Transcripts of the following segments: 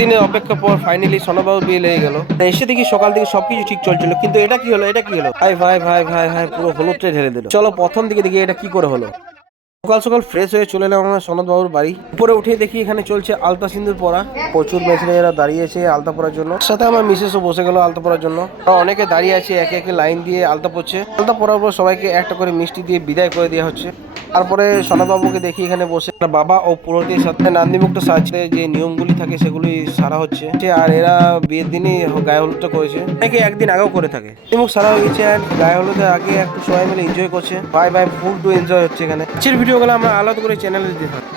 দিনের অপেক্ষা পর ফাইনালি সোনাবাবু বিয়ে লেগে গেল। এসে দেখি সকাল থেকে সবকিছু ঠিক চলছিল, কিন্তু এটা কি হলো, এটা কি হলো, ভাই ভাই ভাই ভাই ভাই পুরো হলুদটা ঢেলে দিল। চলো প্রথম দিকে দেখি এটা কি করে হলো। সকাল সকাল ফ্রেশ হয়ে চলে এলাম আমরা সনদ বাবুর বাড়ি। উপরে উঠে দেখি এখানে চলছে আলতা সিন্দুর পরা। প্রচুর মেশিনেরা দাঁড়িয়েছে আলতা পরার জন্য। সাথে আমার মিসেসও বসে গেল আলতা পরার জন্য। অনেকে দাঁড়িয়ে আছে, একে একে লাইন দিয়ে আলতা পড়ছে। আলতা পরার পর সবাইকে একটা করে মিষ্টি দিয়ে বিদায় করে দেওয়া হচ্ছে। তারপরে সনদবাবুকে দেখি এখানে বসে বাবা ও পুরোহিতের সাথে নান্দিমুখটা সাজতে যে নিয়মগুলি থাকে সেগুলি সারা হচ্ছে। আর এরা বিয়ের দিনই গায়ে হলুদটা করেছে, অনেকে একদিন আগেও করে থাকে। মুখ সারা হয়ে গেছে আর গায়ে হলুদের আগে একটু সবাই মিলে এনজয় করছে। ভাই ভাই ফুল টু এনজয় হচ্ছে এখানে। আজকের ভিডিওগুলো আমরা আলাদা করে চ্যানেলে দিতে থাকি।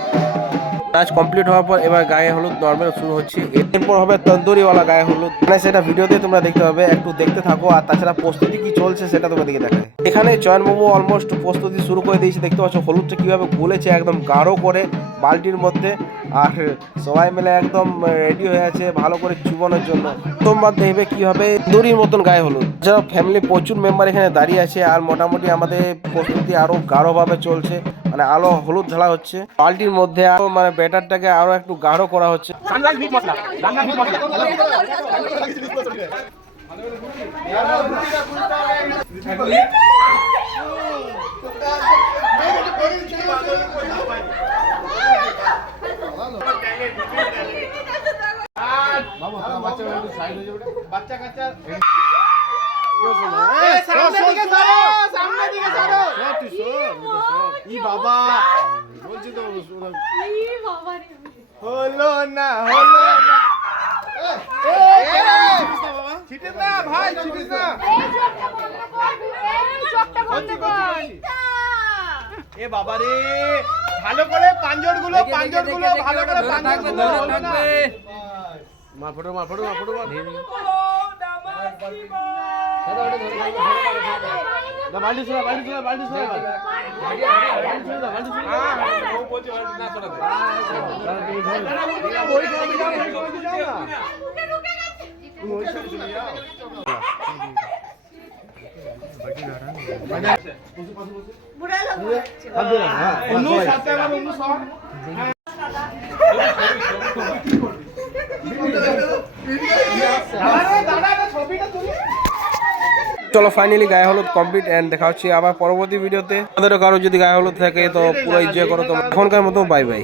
কাজ কমপ্লিট হওয়ার পর এবার গায়ে হলুদ নর্মাল শুরু হচ্ছে। এরপর হবে তন্দুরিওয়ালা গায়ে হলুদ, মানে সেটা ভিডিওতে তোমরা দেখতে পাবে, একটু দেখতে থাকো। আর তাছাড়া প্রস্তুতি কি চলছে সেটা তোমরা দিকে দেখায়। এখানে চয়নবাবু অলমোস্ট প্রস্তুতি শুরু করে দিয়েছে, দেখতে পাচ্ছ হলুদটা কিভাবে গুলেছে একদম গাঢ় করে বালতির মধ্যে। আর সবাই মিলে একদম রেডি হয়ে আছে ভালো করে চুবানোর জন্য। তোমরা দেখবে কিভাবে তন্দুরির মতন গায়ে হলুদ। যারা ফ্যামিলি প্রচুর মেম্বার এখানে দাঁড়িয়ে আছে। আর মোটামুটি আমাদের প্রস্তুতি আরো গাঢ়ভাবে চলছে, মানে আলো হলুদ ঢালা হচ্ছে বালতির মধ্যে। আরো মানে ব্যাটারটাকে আরো একটু গাঢ় করা হচ্ছে। হলো না হলো না ছিটিস না ভাই, ছিটিস না। এ বাবা রে, ভালো করে পাঞ্জর গুলো ভালো করে পাঞ্জর গুলো থাকবে। মা ফটো বালতি সোনা চলো ফাইনালি গায়ে হলুদ কমপ্লিট এন্ড দেখা হচ্ছে আবার পরবর্তী ভিডিওতে। আমাদেরও কারো যদি গায়ে হলুদ থাকে তো পুরো এনজয় করো। তো এখনকার মতো বাই বাই।